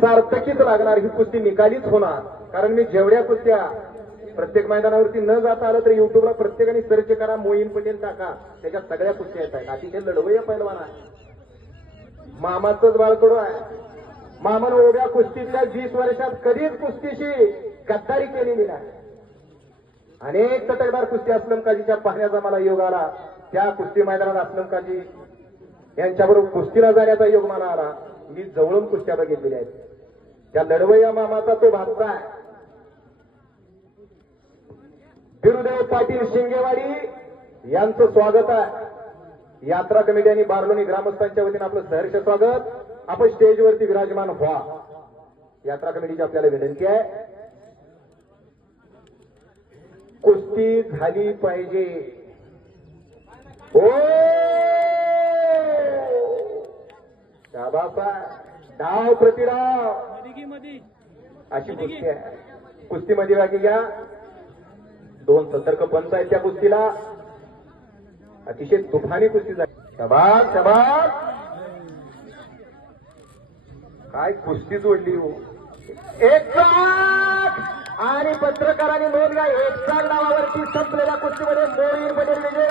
सार्थकीच लागणार, ही कुस्ती निकालीच होणार. कारण मी जेवढ्या कुस्त्या प्रत्येक मैदानावरती न जाता आलं तर युट्यूबला प्रत्येकाने सर्च करा, मोईन पटेल टाका, त्याच्या सगळ्या कुस्त्या येत आहेत. अतिशय लढवय्य पैलवान आहे. मामाचंच बाळकडू आहे. मामानं उभ्या कुस्तीतल्या 20 वर्षात कधीच कुस्तीशी गद्दारी केलेली नाही. अनेक तटकदार कुस्ती अस्लम काजीच्या पाहण्याचा मला योग आला. त्या कुस्ती मैदानात अस्लम काजी यांच्याबरोबर कुस्तीला जाण्याचा योग मला आला. मी जवळून कुस्त्या बघितलेल्या आहेत. त्या लढवय्या मामाचा तो भाचा आहे. बिरुदेव पाटील शिंगेवाडी यांचं स्वागत आहे. यात्रा कमिटी आणि बारलोणी ग्रामस्थांच्या वतीने आपलं सहर्ष स्वागत. आपण स्टेजवरती विराजमान व्हा. यात्रा कमिटीची आपल्याला विनंती आहे. कुस्ती झाली पाहिजे. ओ शाबासा, डाव प्रतिडाव अशी कुस्ती आहे. कुस्तीमध्ये बाकी घ्या. 2 सतर्क पंच आहेत त्या कुस्तीला. अतिशय तुफानी कुस्ती झाली. शबास शबास, काय कुस्ती जोडली हो. एक आणि पत्रकारांनी नोंद घ्या. 1 नावावरती संपलेल्या कुस्तीमध्ये मोईन पटेल विजय